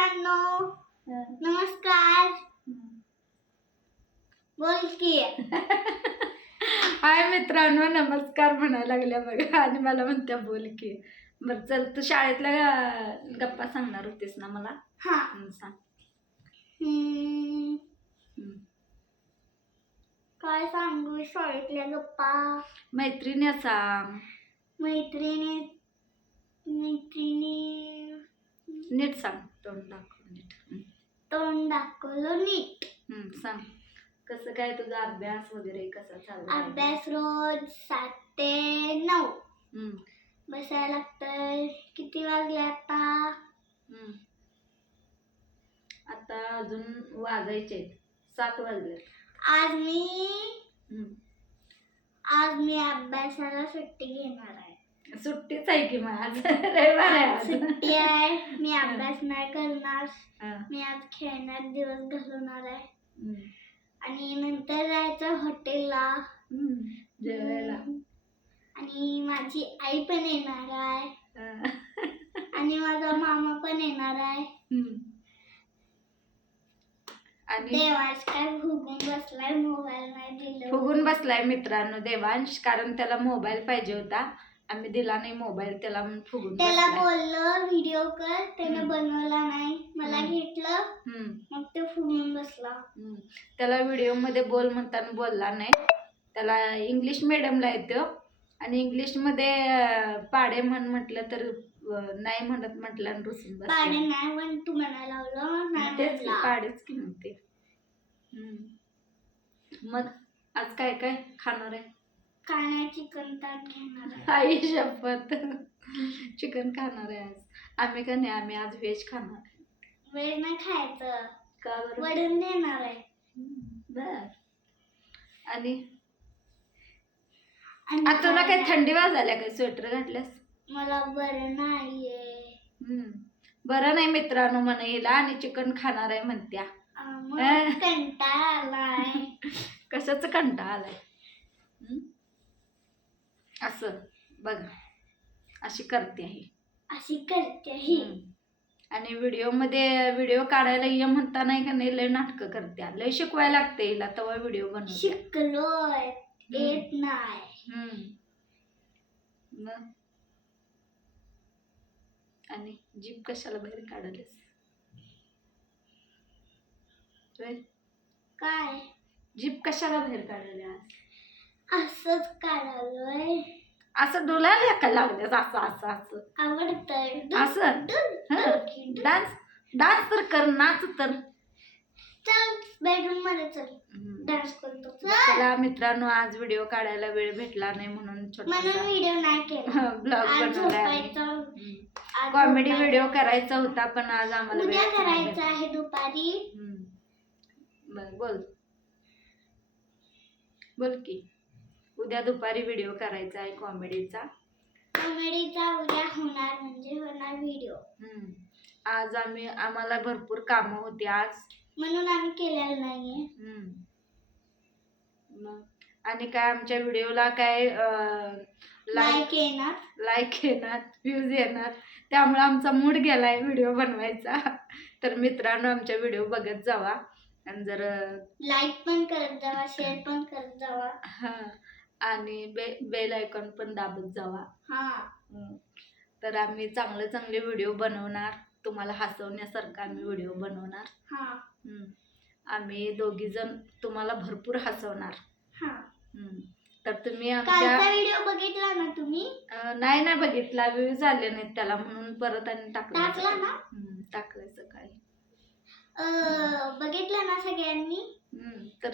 मित्रांनो, नमस्कार. बोल की. हाय मित्रांनो, नमस्कार म्हणायला लागल्या बघा आणि मला म्हणत्या बोल की. बरं चल, तू शाळेतल्या गप्पा सांगणार होतीस ना मला? हा. सांग. काय सांगू शाळेतल्या गप्पा? मैत्रिणी सांग. मैत्रिणी नीट सांग, तोंड दाखव नीट. तोंड दाखवलं नीट. सांग, कसं काय तुझा अभ्यास वगैरे कसा चालला? अभ्यास रोज 7 ते 9 बसायला लागतंय. किती वाजले आता? आता अजून वाजायचे 7 वाजले. आज मी अभ्यासाला सुट्टी घेणार आहे. सुट्टीच आहे की मग आज रविवार आहे. आज सुट्टी आहे. मी अभ्यास नाही करणार. मी आज खेळण्यात दिवस घालवणार आहे. आणि नंतर जायचं हॉटेलला जेवायला. आणि माझी आई पण येणार आहे. आणि माझा मामा पण येणार आहे. आणि देवांश काय फुगून बसलाय, मोबाईल नाही दिला. फुगून बसलाय मित्रांनो देवांश, कारण त्याला मोबाईल पाहिजे होता. आम्ही दिला नाही मोबाईल त्याला, फुगून त्याला बसलाय. बोललो व्हिडिओ कर, त्याने बनवला नाही. मला घेतलं, मग ते फुगून बसला. त्याला व्हिडिओ मध्ये बोल म्हणताना बोलला नाही. त्याला इंग्लिश मीडियमला येतो आणि इंग्लिश मध्ये पाडे म्हटलं तर नाही म्हटलं आणि रुसून बसला. पाडे नाही म्हण तू म्हणायला लावलं. नाही तेच म्हटला. पाडेच की म्हणते. मग आज काय काय खाणार आहे? खाण्या चिकन ताट घेणार आहे. आई शपथ, चिकन खाणार आहे आज. आम्ही का नाही, आम्ही आज व्हेज खाणार आहे. वेळ नाही खायचं. का बरं? वडून देणार आहे. बर. आणि आता तुला काय थंडी वाजायला काय? स्वेटर घातल्यास? मला बरं नाहीये. बरं नाही मित्रांनो म्हणा हिला, आणि चिकन खाणार आहे म्हणत्या. कंटाळा आलाय. कशाच कंटाळा आलाय? असं बघा, अशी करते आहे. अशी करते ही. आणि व्हिडिओ काढायला ये म्हणता नाही का नाही, लय नाटकं करते. लय शिकवायला लागते हिला, तेव्हा व्हिडिओ बनवते. शिकलोय, येत नाही. आणि जीभ कशाला बाहेर काढायलास? काय जीभ कशाला बाहेर काढायला? असंच काढालोय. असं डोलायला का लावल्यास? असं असं असं आवडतंय. असं डान्स तर कर, नाच तर. चल बेडरूम मध्ये चल, डान्स करतो. चला मित्रांनो, आज व्हिडिओ काढायला वेळ भेटला नाही म्हणून छोटासा व्हिडिओ नाही केला. ब्लॉग बनवलाय. कॉमेडी व्हिडिओ करायचा होता पण आज आम्हाला उद्या वेळ करायचा आहे दुपारी. बोल की. उद्या दुपारी व्हिडिओ करायचा आहे कॉमेडीचा. उद्या होणार, म्हणजे होणार व्हिडिओ. आज आम्हाला भरपूर कामं होती आज, म्हणून आम्ही केलेलं नाहीये. आणि काय आमच्या व्हिडिओला काय लाईक येणार, व्ह्यूज येणार, त्यामुळे आमचा मूड गेलाय व्हिडिओ बनवायचा. तर मित्रांनो, आमच्या व्हिडिओ बघत जावा आणि जर लाईक पण करत जावा, शेअर पण करत जावा. आणि बेल आयकॉन पण दाबत जावा. तर आम्ही चांगले व्हिडिओ बनवणार, तुम्हाला हसवण्यासारखा आम्ही व्हिडिओ बनवणार. आम्ही दोघी जण तुम्हाला भरपूर हसवणार. तर तुम्ही आमच्या व्हिडिओ बघितला ना तुम्ही? नाही बघितला, व्ह्यूज आले नाहीत त्याला, म्हणून परत आणि टाकला ना. टाकलंय सकाळी. बघितलं ना सगळ्यांनी? तर